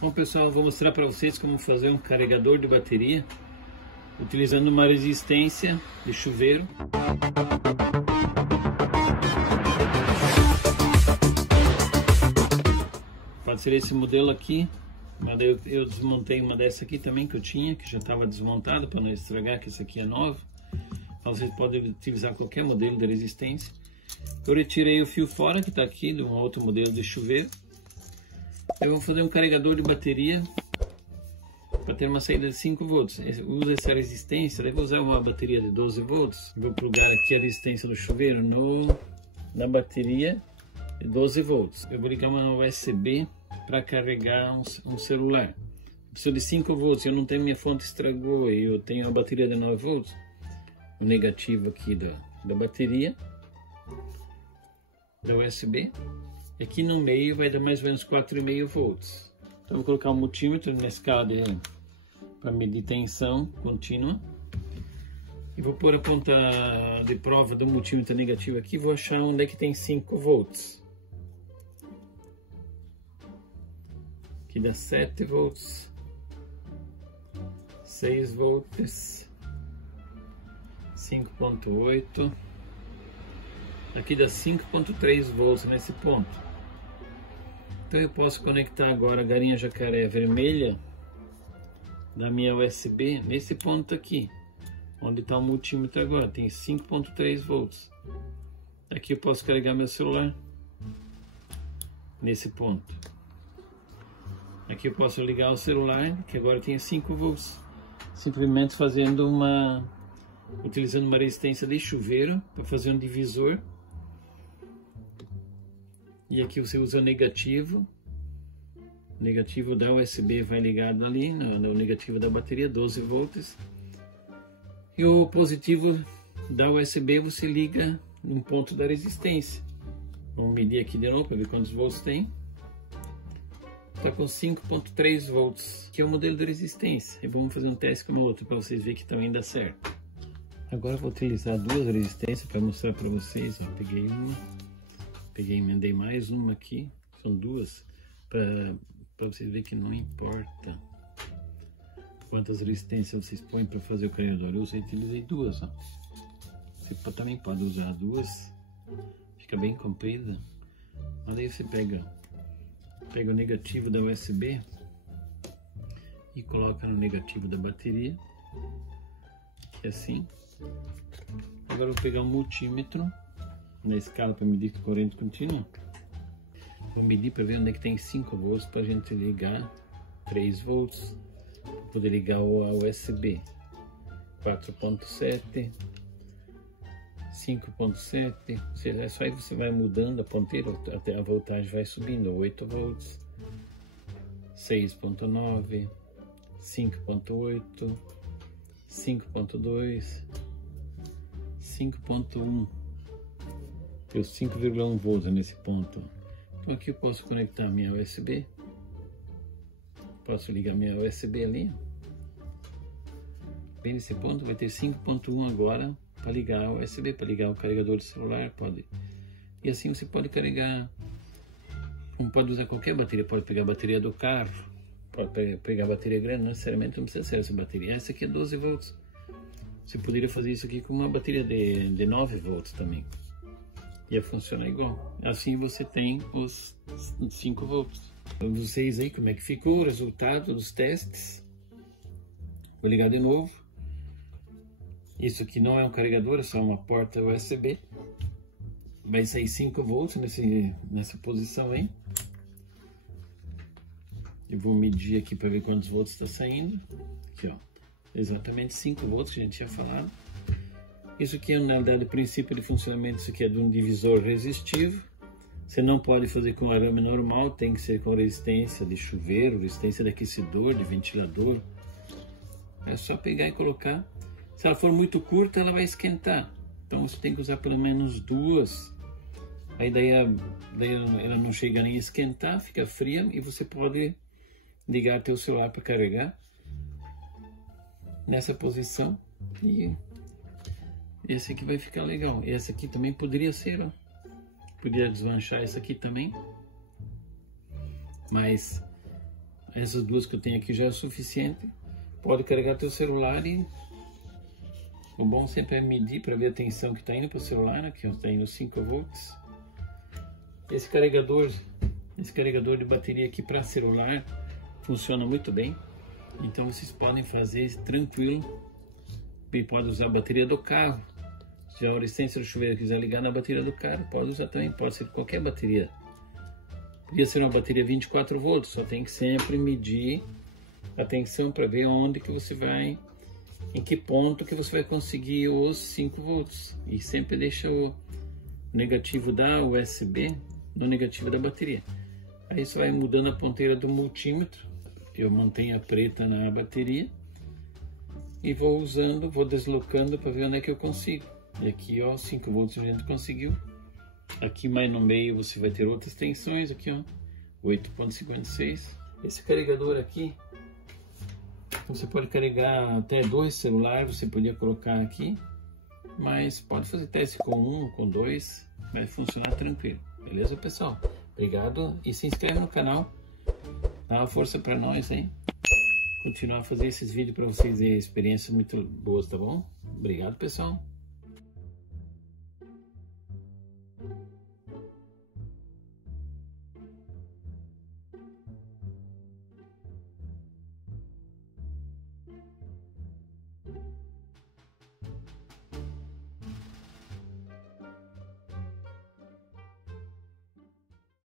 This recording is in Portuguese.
Bom pessoal, eu vou mostrar para vocês como fazer um carregador de bateria utilizando uma resistência de chuveiro. Pode ser esse modelo aqui, mas eu desmontei uma dessa aqui também que eu tinha, que já estava desmontada para não estragar, que essa aqui é nova. Então vocês podem utilizar qualquer modelo de resistência. Eu retirei o fio fora que está aqui de um outro modelo de chuveiro. Eu vou fazer um carregador de bateria para ter uma saída de 5 volts. Usa essa resistência, daí vou usar uma bateria de 12 volts. Vou plugar aqui a resistência do chuveiro na bateria de 12 volts. Eu vou ligar uma USB para carregar um celular. Preciso de 5 volts, eu não tenho, minha fonte estragou e eu tenho a bateria de 9 volts. O negativo aqui da bateria da USB. Aqui no meio vai dar mais ou menos 4,5 volts. Então vou colocar um multímetro na escala para medir tensão contínua. E vou pôr a ponta de prova do multímetro negativo aqui. Vou achar onde é que tem 5 volts. Aqui dá 7 volts. 6 volts. 5,8. Aqui dá 5,3 volts nesse ponto. Então eu posso conectar agora a galinha jacaré vermelha da minha USB nesse ponto aqui, onde está o multímetro agora, tem 5,3 volts. Aqui eu posso carregar meu celular nesse ponto. Aqui eu posso ligar o celular, que agora tem 5 volts, simplesmente utilizando uma resistência de chuveiro para fazer um divisor. E aqui você usa o negativo. O negativo da USB vai ligado ali, no negativo da bateria, 12 volts. E o positivo da USB você liga num ponto da resistência. Vamos medir aqui de novo para ver quantos volts tem. Está com 5,3 volts. Aqui é o modelo de resistência. E vamos fazer um teste com a outra para vocês verem que também dá certo. Agora eu vou utilizar duas resistências para mostrar para vocês. Eu peguei uma. Emendei mais uma aqui, são duas, para vocês verem que não importa quantas resistências vocês põem para fazer o carregador. Eu utilizei duas, ó. Você também pode usar duas, fica bem comprida. Mas aí você pega o negativo da USB e coloca no negativo da bateria, que é assim. Agora eu vou pegar um multímetro na escala para medir corrente contínua. Vou medir para ver onde é que tem 5 volts para a gente ligar 3 volts, para poder ligar o USB. 4,7, 5,7, é só aí você vai mudando a ponteira até a voltagem vai subindo. 8 volts, 6,9, 5,8, 5,2, 5,1. Deu 5,1 volts nesse ponto. Então aqui eu posso conectar minha USB. Posso ligar minha USB ali. Bem nesse ponto vai ter 5,1 agora para ligar a USB, para ligar o carregador de celular. Pode. E assim você pode carregar. Como pode usar qualquer bateria. Pode pegar a bateria do carro. Pode pegar a bateria grande. Não necessariamente não precisa ser essa bateria. Essa aqui é 12 volts. Você poderia fazer isso aqui com uma bateria de 9 volts também. Ia funcionar igual. Assim você tem os 5 volts. Então, vocês aí como é que ficou o resultado dos testes. Vou ligar de novo. Isso aqui não é um carregador, é só uma porta USB. Vai sair 5 volts nessa posição aí. Eu vou medir aqui para ver quantos volts está saindo. Aqui, ó. Exatamente 5 volts que a gente tinha falado. Isso aqui, na verdade, o princípio de funcionamento, isso aqui é de um divisor resistivo. Você não pode fazer com arame normal, tem que ser com resistência de chuveiro, resistência de aquecedor, de ventilador. É só pegar e colocar. Se ela for muito curta, ela vai esquentar. Então você tem que usar pelo menos duas. Aí daí ela não chega nem a esquentar, fica fria e você pode ligar teu celular para carregar nessa posição e esse aqui vai ficar legal. Esse aqui também poderia ser, ó. Podia desmanchar esse aqui também. Mas essas duas que eu tenho aqui já é suficiente. Pode carregar teu celular e o bom sempre é medir para ver a tensão que está indo para o celular. Aqui está indo 5 volts. Esse carregador de bateria aqui para celular funciona muito bem. Então vocês podem fazer tranquilo. E pode usar a bateria do carro. Se a resistência do chuveiro quiser ligar na bateria do carro, pode usar também. Pode ser qualquer bateria. Podia ser uma bateria 24 volts. Só tem que sempre medir a tensão para ver onde que você vai, em que ponto que você vai conseguir os 5 volts. E sempre deixa o negativo da USB no negativo da bateria. Aí você vai mudando a ponteira do multímetro. Eu mantenho a preta na bateria e vou usando, vou deslocando para ver onde é que eu consigo. E aqui, ó, 5 volts a gente conseguiu. Aqui mais no meio você vai ter outras tensões, aqui, ó, 8.56. Esse carregador aqui, você pode carregar até 2 celulares, você podia colocar aqui, mas pode fazer teste com 1, com 2, vai funcionar tranquilo. Beleza, pessoal? Obrigado e se inscreve no canal, dá uma força para nós aí. Continuar a fazer esses vídeos para vocês terem experiências muito boas, tá bom? Obrigado, pessoal.